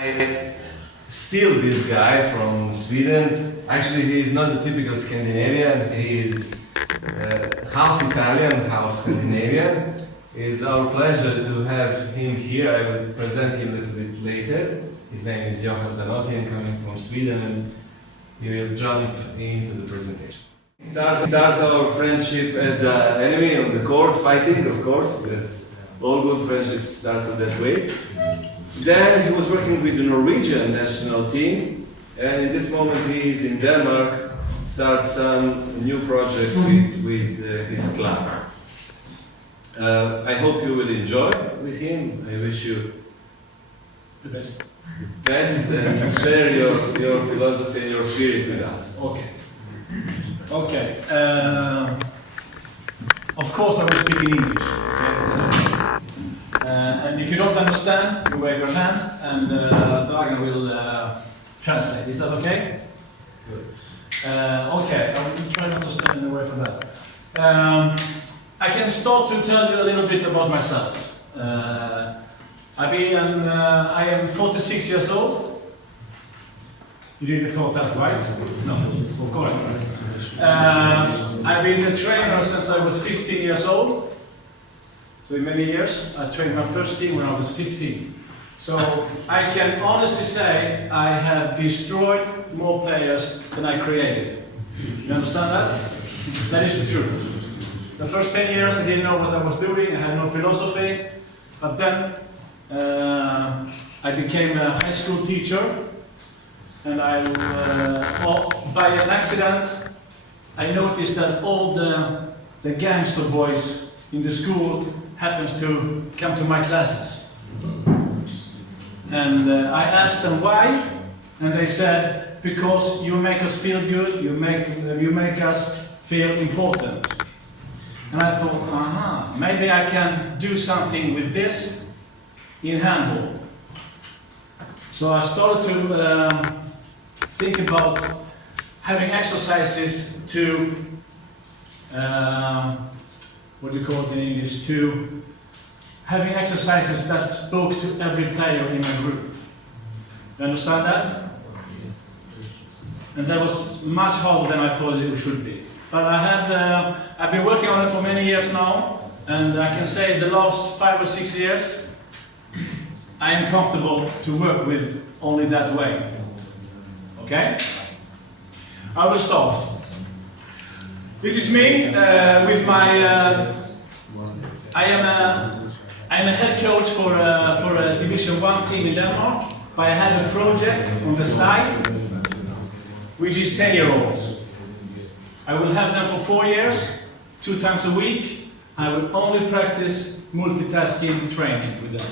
I steal this guy from Sweden. Actually, he is not the typical Scandinavian. He is half Italian, half Scandinavian. It's our pleasure to have him here. I will present him a little bit later. His name is Johan Zanotti and coming from Sweden, and he will jump into the presentation. Start our friendship as an enemy on the court, fighting, of course. That's all good friendships started that way. Then he was working with the Norwegian national team, and in this moment he is in Denmark, starts some new project with his club. I hope you will enjoy with him. I wish you the best. And share your philosophy and your spirit with us. Okay. Okay. Of course I will speak in English. And if you don't understand, you wave your hand and Dragan will translate. Is that okay? Good. Okay, I will try not to stand in the way for that. I can start to tell you a little bit about myself. I am 46 years old. You didn't thought that, right? No, of course not. I've been a trainer since I was 15 years old. So in many years, I trained my first team when I was 15. So I can honestly say I have destroyed more players than I created. You understand that? That is the truth. The first 10 years I didn't know what I was doing, I had no philosophy. But then I became a high school teacher, and by an accident, I noticed that all the gangster boys in the school happens to come to my classes. And I asked them why, and they said, because you make us feel good, you make us feel important. And I thought, maybe I can do something with this in handball. So I started to think about having exercises to, what do you call it in English, to having exercises that spoke to every player in my group. You understand that? And that was much harder than I thought it should be. But I've been working on it for many years now, and I can say the last 5 or 6 years, I am comfortable to work with only that way. Okay? I will start. This is me with my. I'm a head coach for a Division 1 team in Denmark. But I have a project on the side, which is 10-year-olds. I will have them for 4 years, 2 times a week. I will only practice multitasking training with them.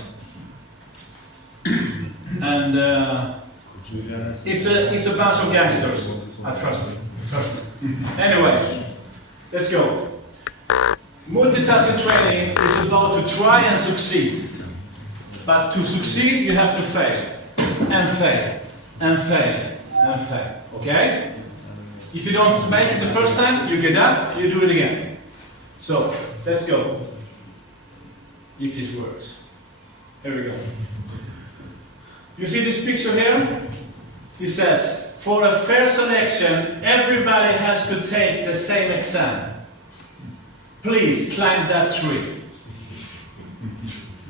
And it's a bunch of gangsters. I trust me. Anyway, let's go. Multitasking training is about to try and succeed. But to succeed, you have to fail. And fail. And fail. And fail. Okay? If you don't make it the first time, you get up, you do it again. So, let's go. If this works. Here we go. You see this picture here? It says, for a fair selection, everybody has to take the same exam. Please climb that tree.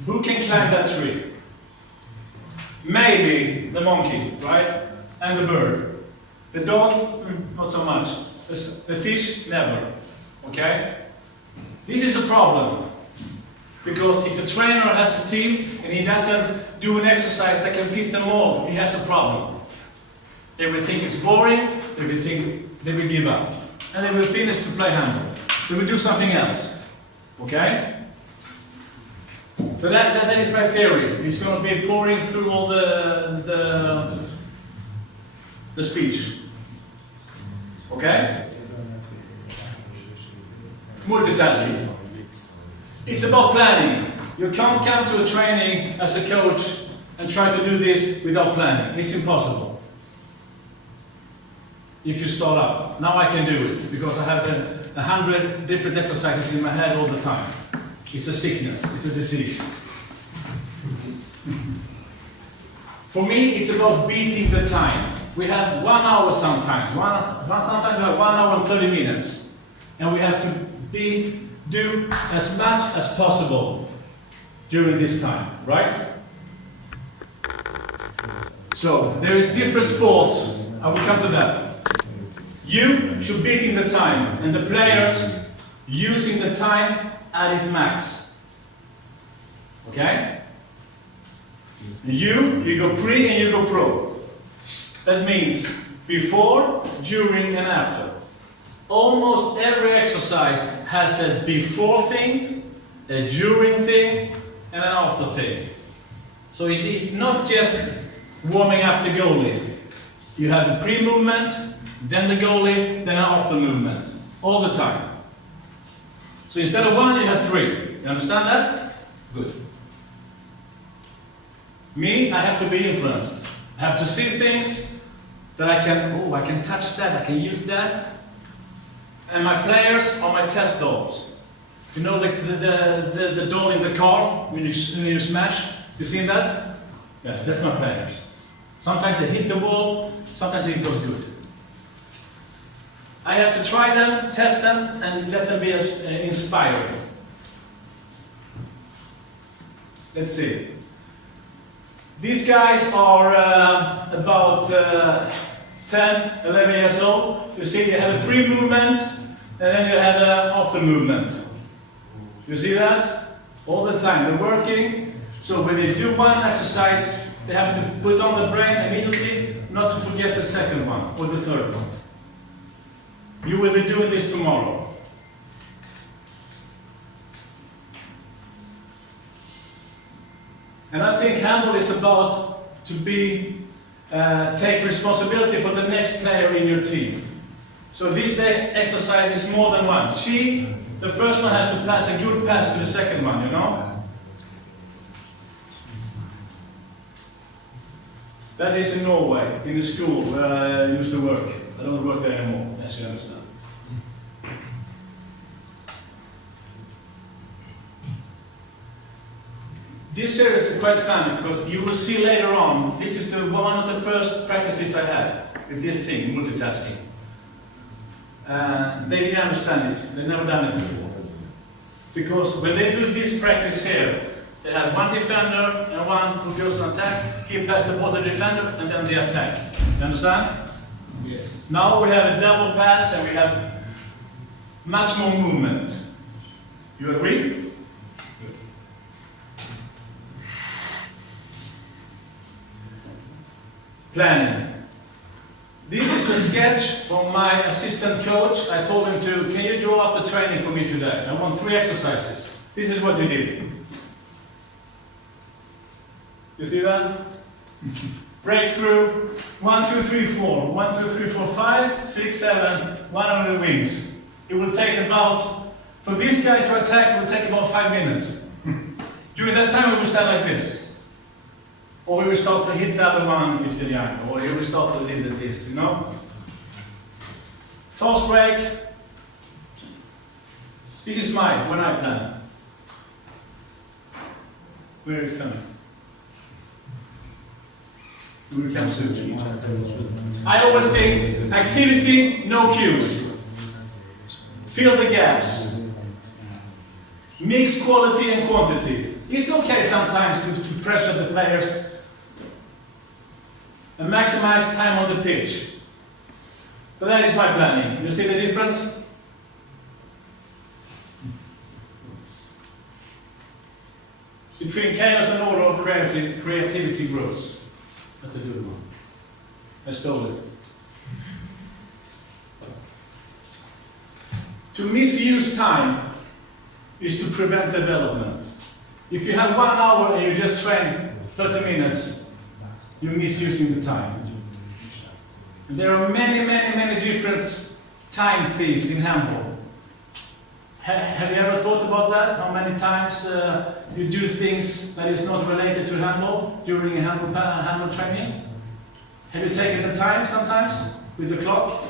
Who can climb that tree? Maybe the monkey, right? And the bird. The dog, not so much. The fish, never. Okay? This is a problem. Because if the trainer has a team and he doesn't do an exercise that can fit them all, he has a problem. They will think it's boring, they will give up. And they will finish to play handball. They will do something else. Okay? So that is my theory. It's going to be pouring through all the speech. Okay? Multitasking. It's about planning. You can't come to a training as a coach and try to do this without planning. It's impossible. If you start up. Now I can do it because I have 100 different exercises in my head all the time. It's a sickness. It's a disease. For me, it's about beating the time. We have 1 hour sometimes. Sometimes we have 1 hour and 30 minutes. And we have to do as much as possible during this time, right? So, there is different sports. I will come to that. You should beating the time, and the players using the time at its max. Okay? You go pre and you go pro. That means before, during and after. Almost every exercise has a before thing, a during thing and an after thing. So it is not just warming up the goalie. You have the pre-movement, then the goalie, then an after movement. All the time. So instead of 1, you have 3. You understand that? Good. Me, I have to be influenced. I have to see things that I can touch that, I can use that. And my players are my test dolls. You know the doll in the car when you smash? You seen that? Yeah, that's my players. Sometimes they hit the wall, sometimes it goes good. I have to try them, test them, and let them be inspired. Let's see. These guys are about 10, 11 years old. You see, you have a pre-movement, and then you have an after-movement. You see that? All the time, they're working. So when they do one exercise, they have to put on the brain immediately, not to forget the second one, or the third one. You will be doing this tomorrow. And I think handball is about to take responsibility for the next player in your team. So this exercise is more than one. The first one has to pass a good pass to the second one, you know? That is in Norway, in the school where I used to work. I don't work there anymore, as you understand. This series is quite funny because you will see later on, this is one of the first practices I had with this thing, multitasking. They didn't understand it, they've never done it before. Because when they do this practice here, they have one defender and one who goes on attack, he passes the ball to the defender and then they attack. You understand? Yes. Now we have a double pass and we have much more movement. You agree? Planning. This is a sketch from my assistant coach. I told him can you draw up a training for me today? I want 3 exercises. This is what he did. You see that? Breakthrough. 1, 2, 3, 4. 1, 2, 3, 4, 5, 6, 7. 100 wings. It will take about, for this guy to attack, it will take about 5 minutes. During that time, we will stand like this. Or we will start to hit the other one if they're young, or he will start to hit this, you know? Fast break. This is when I plan. Where is it coming? It will come soon. I always think activity, no cues. Fill the gaps. Mix quality and quantity. It's okay sometimes to pressure the players and maximize time on the pitch. So that is my planning. You see the difference? Between chaos and order, creativity grows. That's a good one. I stole it. To misuse time is to prevent development. If you have 1 hour and you just train 30 minutes, you're misusing the time. And there are many different time thieves in handball. Have you ever thought about that? How many times you do things that is not related to handball during handball training? Have you taken the time sometimes with the clock?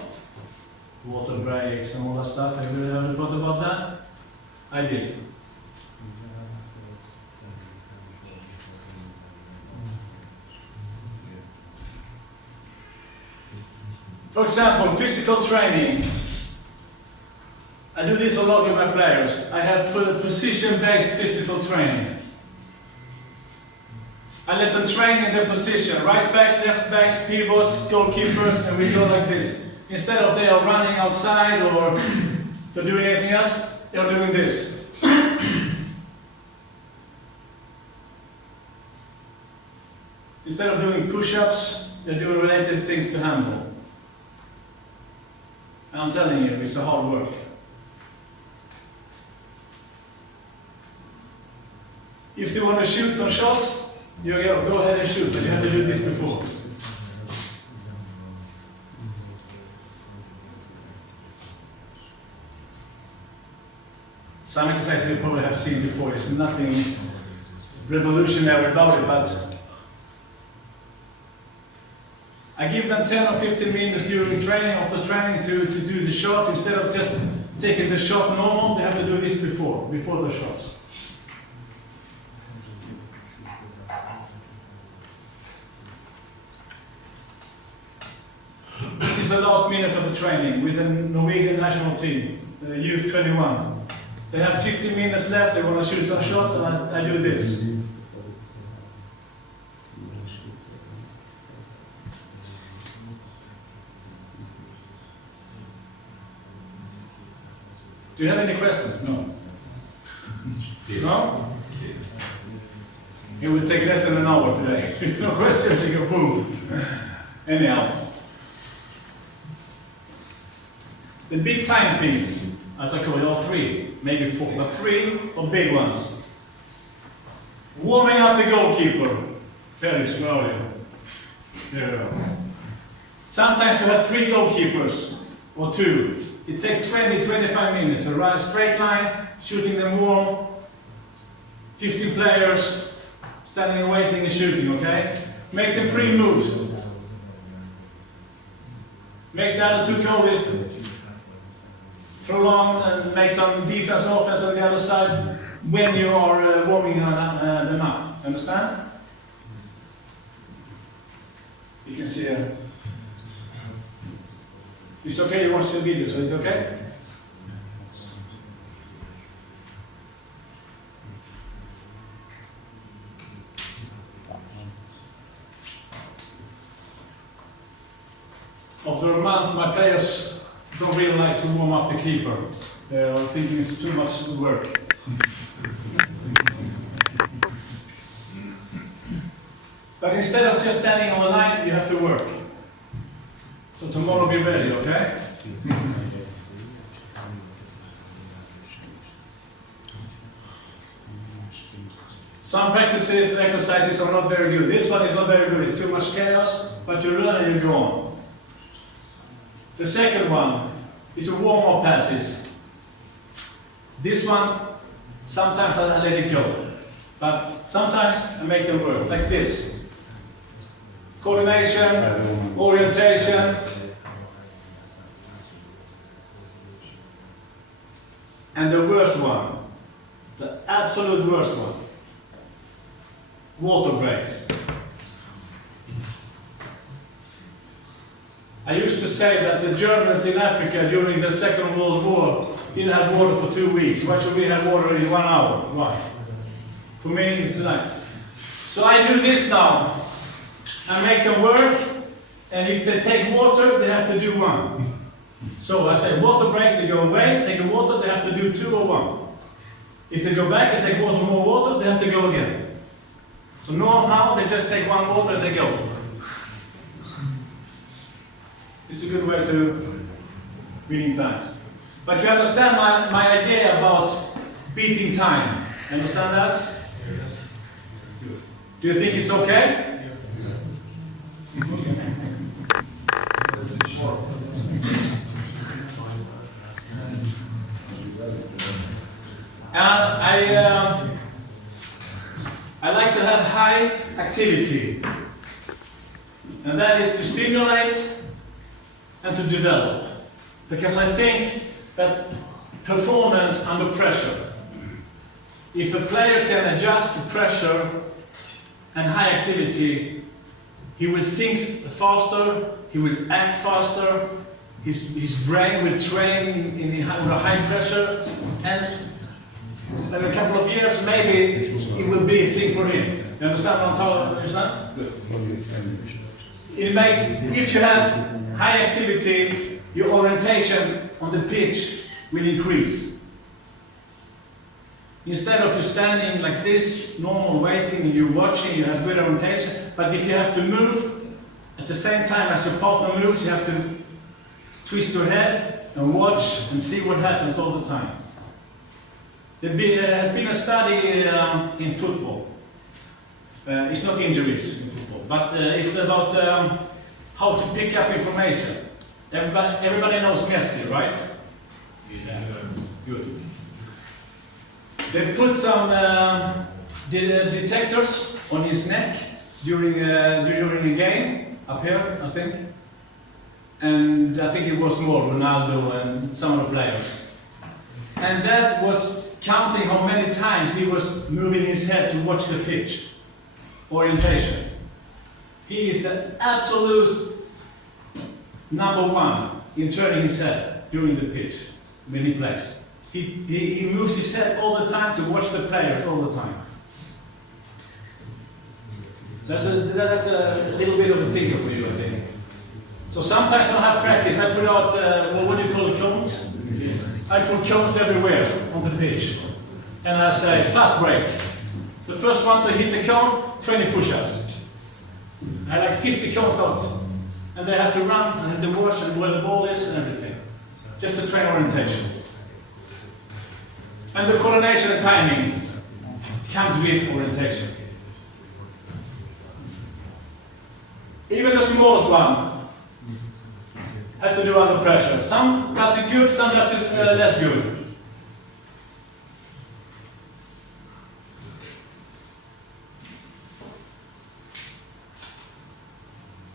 Water breaks and all that stuff. Have you ever thought about that? I did. example, physical training. I do this a lot with my players. I have position-based physical training. I let them train in their position, right backs, left backs, pivots, goalkeepers, and we go like this. Instead of they are running outside or they're doing anything else, they're doing this. Instead of doing push-ups, they're doing related things to handball. And I'm telling you, it's a hard work. If you want to shoot some shots, you go ahead and shoot, but you have to do this before. Some exercises you probably have seen before. It's nothing revolutionary about it, but I give them 10 or 15 minutes during training, after training, to do the shot. Instead of just taking the shot normal, they have to do this before the shots. This is the last minutes of the training with the Norwegian national team, the Youth 21. They have 15 minutes left, they want to shoot some shots, and I do this. Do you have any questions? No? No? It would take less than an hour today. No questions, you go boom. Anyhow. The big time things, as I call it, are three, maybe four, but three are big ones. Warming up the goalkeeper. Paris, where are you? There you go. Sometimes you have three goalkeepers, or two. It takes 20-25 minutes, a straight line, shooting them warm, 15 players, standing and waiting and shooting, okay? Make them pre-moves. Make the other two goalies throw long and make some defense, offense on the other side when you are warming them up. Understand? You can see it's okay, you watch the video, so it's okay? After a month, my players don't really like to warm up the keeper. They are thinking it's too much work. But instead of just standing on the line, you have to work. So tomorrow be ready, okay? Some practices, exercises are not very good. This one is not very good. It's too much chaos, but you learn and you go on. The second one is a warm-up passes. This one, sometimes I let it go. But sometimes I make them work, like this. Coordination, orientation, and the worst one, the absolute worst one, water breaks. I used to say that the Germans in Africa during the Second World War didn't have water for 2 weeks. Why should we have water in 1 hour? Why? For me, it's like. So I do this now. I make them work, and if they take water, they have to do one. So I say water break, they go away, take the water, they have to do 2 or 1. If they go back and take more water, they have to go again. So now they just take 1 water and they go. It's a good way to winning time. But you understand my idea about beating time. Understand that? Do you think it's okay? I like to have high activity, and that is to stimulate and to develop, because I think that performance under pressure, if a player can adjust to pressure and high activity, he will think faster, he will act faster, his brain will train under high pressure, and in a couple of years maybe it will be a thing for him. You understand what I'm talking about? Good. It makes, if you have high activity, your orientation on the pitch will increase. Instead of you standing like this, normal waiting, and you're watching, you have good orientation, but if you have to move, at the same time as your partner moves, you have to twist your head and watch and see what happens all the time. There has been a study in football. It's not injuries in football, but it's about how to pick up information. Everybody knows Messi, right? Yeah. Good. They put some detectors on his neck during the game, up here, I think. And I think it was more Ronaldo and some of the players. And that was counting how many times he was moving his head to watch the pitch. Orientation. He is the absolute #1 in turning his head during the pitch when he plays. He moves his head all the time to watch the player all the time. That's a little bit of a thinker for you, I think. So sometimes when I have practice, I put out, what do you call it, cones? I put cones everywhere on the pitch. And I say, fast break. The first one to hit the cone, 20 push-ups. I have like 50 cones out. And they have to run, and have to watch and where the ball is and everything. Just to train orientation. And the coordination and timing comes with orientation. Even the smallest one has to do under pressure. Some does it good, some does it less good.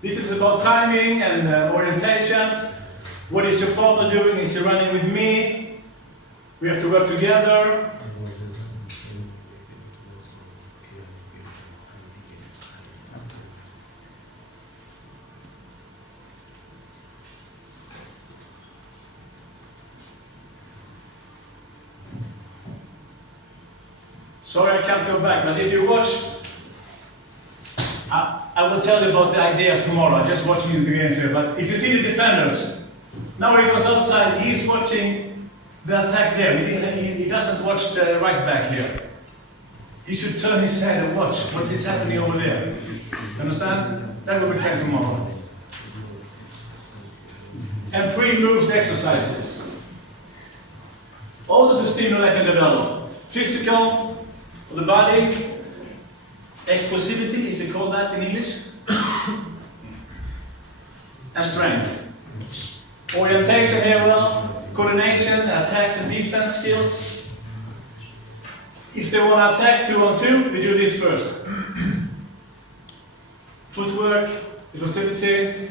This is about timing and orientation. What is your partner doing? Is he running with me? We have to work together. Sorry, I can't go back, but if you watch, I will tell you about the ideas tomorrow. I'm just watching the games here. But if you see the defenders, now he goes outside, he's watching the attack there. He doesn't watch the right back here. He should turn his head and watch what is happening over there. Understand? That will be trained tomorrow. And pre-moves exercises. Also to stimulate and develop. Physical, for the body. Explosivity, is it called that in English? And strength. Orientation here well, coordination, attacks and defense skills. If they want to attack 2-on-2, we do this first. Footwork, explosivity.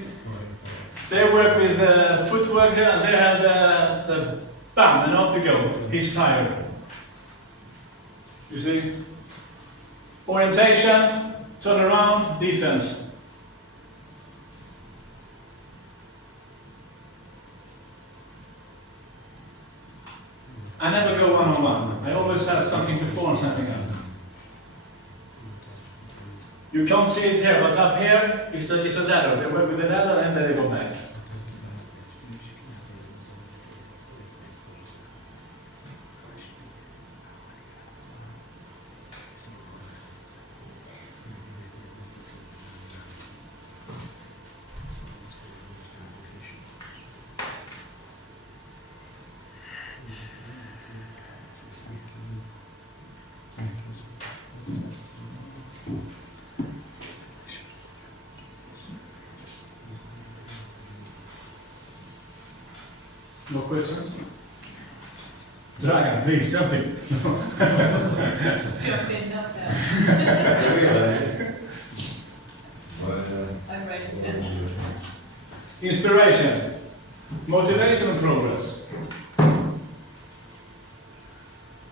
They work with footwork here and they have the bam and off you go. He's tired. You see? Orientation, turn around, defense. I never go one-on-one. I always have something before and something after. You can't see it here, but up here is a ladder. They work with the ladder and then they go back. No questions? Dragan, please, something. Jump in, not that. I'm ready. Inspiration, motivation and progress.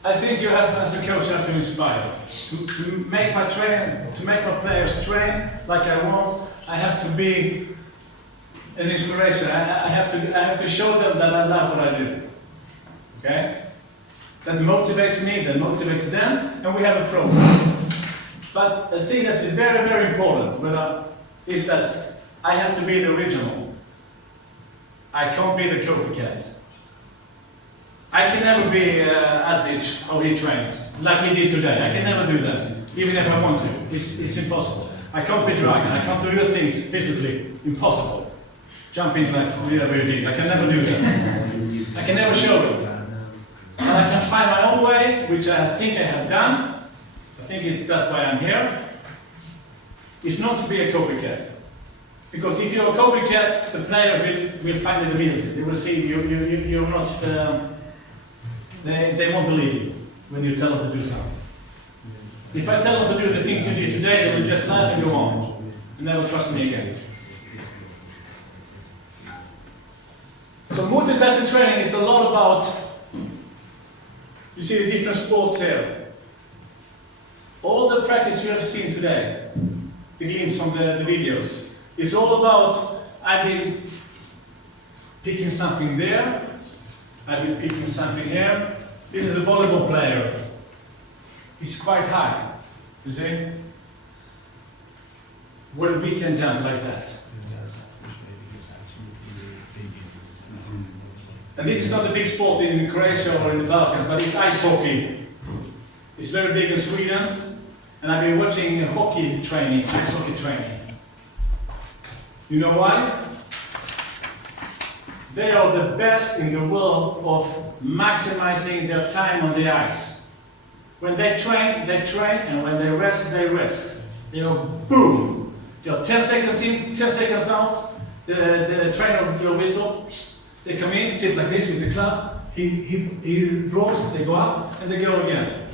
I think you have, as a coach, you have to inspire. To make my players train like I want, I have to be an inspiration. I have to show them that I love what I do. Okay? That motivates me, that motivates them, and we have a program. But the thing that's very, very important is that I have to be the original. I can't be the copycat. I can never be Adzic, how he trains, like he did today. I can never do that, even if I want to. It's impossible. I can't be dragon. I can't do the things physically. Impossible. Jumping like whatever you did. I can never do that. I can never show it. And I can find my own way, which I think I have done. I think that's why I'm here. It's not to be a copycat. Because if you're a copycat, the player will find it immediately. They will see you're not... They won't believe you when you tell them to do something. If I tell them to do the things you did today, they will just laugh and go on. And never trust me again. So multitasking training is a lot about... You see the different sports here. All the practice you have seen today, the glimpse from the videos, is all about I've been picking something there, I've been picking something here. This is a volleyball player. He's quite high, you see? Well, we can jump like that. And this is not a big sport in Croatia or in the Balkans, but it's ice hockey. It's very big in Sweden, and I've been watching hockey training, ice hockey training. You know why? They are the best in the world of maximizing their time on the ice. When they train, and when they rest, they rest. You know, boom! You're 10 seconds in, 10 seconds out, the trainer will whistle, they come in, sit like this with the club, he draws, they go up, and they go again.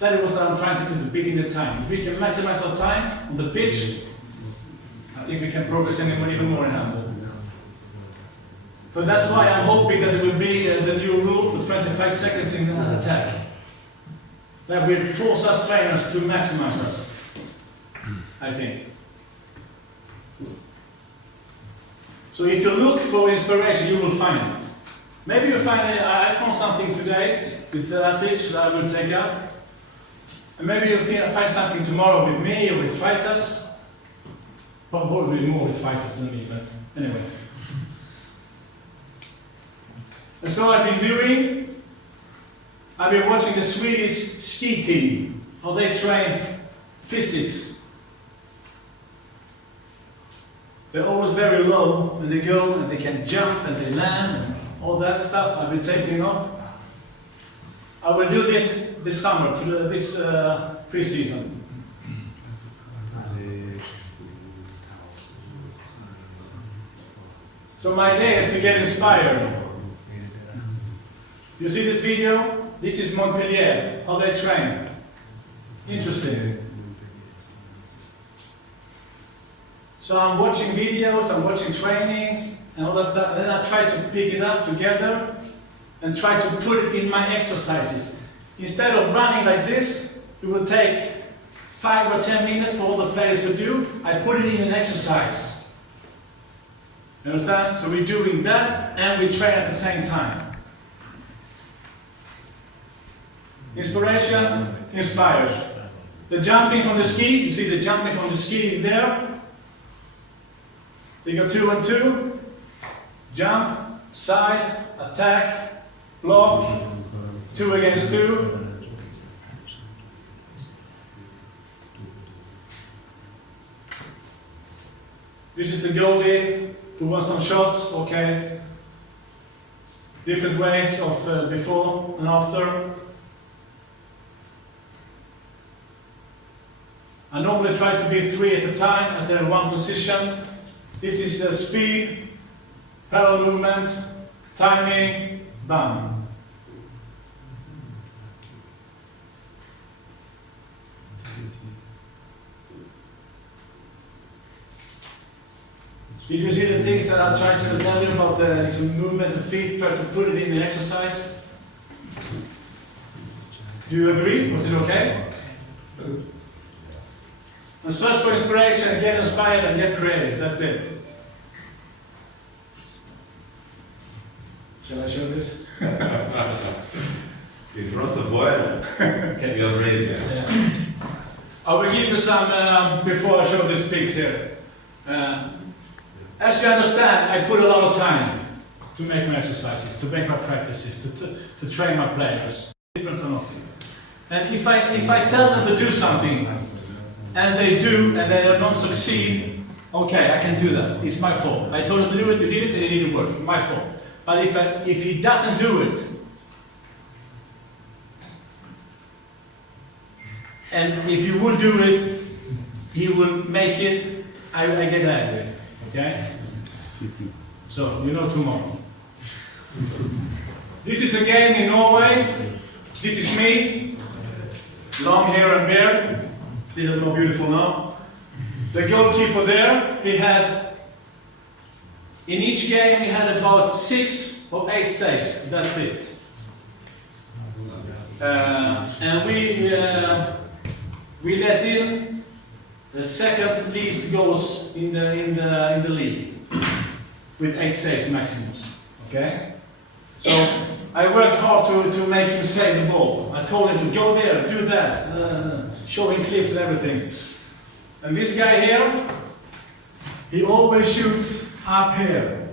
That is what I'm trying to do, to beating the time. If we can maximize our time on the pitch, I think we can progress even more in handball. So that's why I'm hoping that it will be the new rule for 25 seconds in attack. That will force us trainers to maximize us, I think. So if you look for inspiration, you will find it. Maybe you'll find I found something today with Azic that I will take up. And maybe you'll find something tomorrow with me or with fighters. Probably more with fighters than me, but anyway. And so I've been watching the Swedish ski team, how they train physics. They're always very low, and they go and they can jump and they land and all that stuff. I've been taking off. I will do this summer, this pre-season. So my idea is to get inspired. You see this video? This is Montpellier, how they train. Interesting. So I'm watching videos, I'm watching trainings, and all that stuff. Then I try to pick it up together and try to put it in my exercises. Instead of running like this, it will take 5 or 10 minutes for all the players to do. I put it in an exercise. You understand? So we're doing that and we train at the same time. Inspiration inspires. The jumping from the ski, you see the jumping from the ski is there. They go 2 and 2, jump, side, attack, block, 2 against 2. This is the goalie who wants some shots, okay. Different ways of before and after. I normally try to be 3 at a time at one position. This is speed, parallel movement, timing, bam. Did you see the things that I tried to tell you about the movements of feet, try to put it in the exercise? Do you agree? Was it okay? And search for inspiration, get inspired and get creative. That's it. Shall I show this? In front of boiler. Okay. You're ready. Yeah. I will give you some, before I show this pics here. As you understand, I put a lot of time to make my exercises, to make my practices, to train my players. Different Zanotti. And if I tell them to do something, and they do, and they don't succeed, okay, I can do that. It's my fault. I told them to do it, you did it, and it didn't work. My fault. But if he doesn't do it, and if you would do it, he will make it, I get angry. Okay? So, you know tomorrow. This is a game in Norway. This is me. Long hair and beard. A little more beautiful now. The goalkeeper there, he had, in each game he had about 6 or 8 saves. That's it. And we let in the second least goals in the league, with 8 saves maximum. Okay? So I worked hard to make him save the ball. I told him to go there, do that, showing clips and everything. And this guy here, he always shoots up here.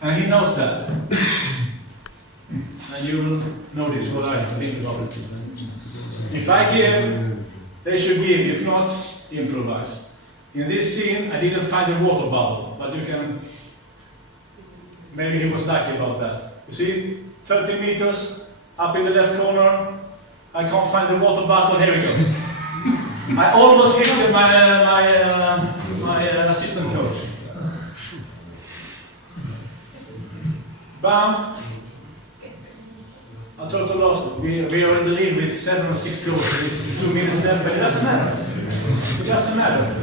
And he knows that. And you will notice what I think about it. If I give, they should give. If not, improvise. In this scene, I didn't find a water bubble, but you can. Maybe he was lucky about that. You see, 30 meters up in the left corner. I can't find the water bottle. Here it goes. I almost hit my assistant coach. Bam! I told lost. We are in the lead with 7 or 6 goals. It's 2 minutes left, but it doesn't matter. It doesn't matter.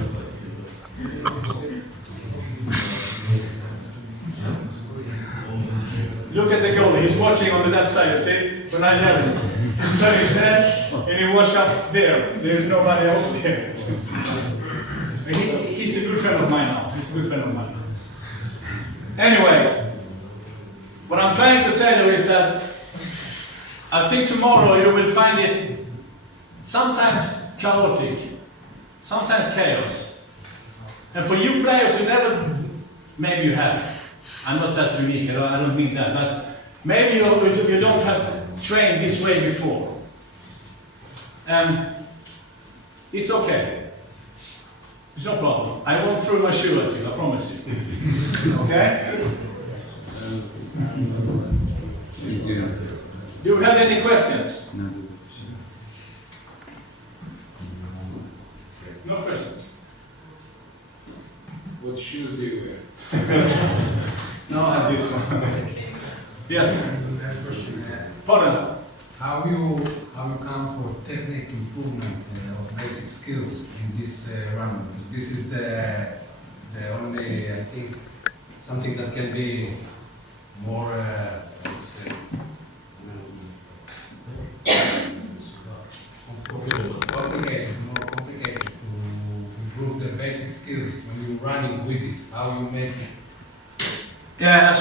Look at the goal. He's watching on the left side, you see? When I yell, he's turning his head and he watch up there. There's nobody over there. He's a good friend of mine now. He's a good friend of mine. Anyway, what I'm trying to tell you is that I think tomorrow you will find it sometimes chaotic, sometimes chaos. And for you players who never, maybe you have, I'm not that unique, I don't mean that, but maybe you don't have to train this way before. It's okay. It's no problem. I won't throw my shoe at you, I promise you. Okay? Do you have any questions? No questions. What shoes do you wear? No, I have this one. Yes. Pardon? How you come for technique improvement of basic skills in this run? Because this is the only, I think, something that can be more complicated to improve the basic skills when you're running with this. How you make it? Yeah,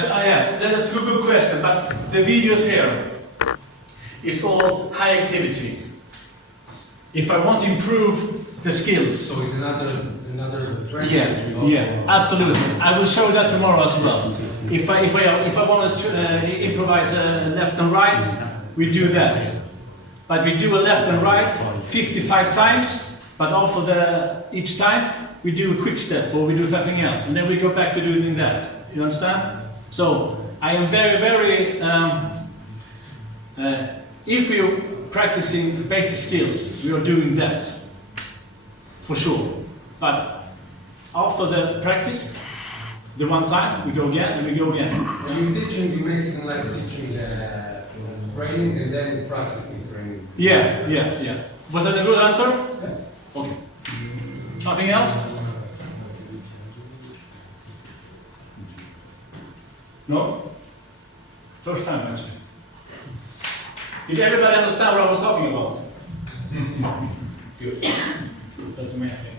that's a good question, but the videos here is all high activity. If I want to improve the skills. So it's another training. Yeah, absolutely. I will show that tomorrow as well. If I want to improvise left and right, we do that. But we do a left and right 55 times, but after each time we do a quick step or we do something else, and then we go back to doing that. You understand? So I am very, very. If you're practicing basic skills, we are doing that for sure. But after the practice, the one time we go again and we go again. When you're teaching, you make it like teaching training and then practicing training. Yeah. Was that a good answer? Yes. Okay. Something else? No? First time actually. Did everybody understand what I was talking about? Good. That's the main thing.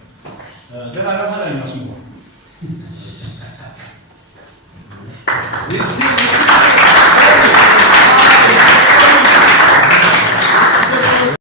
Then I don't have any much more.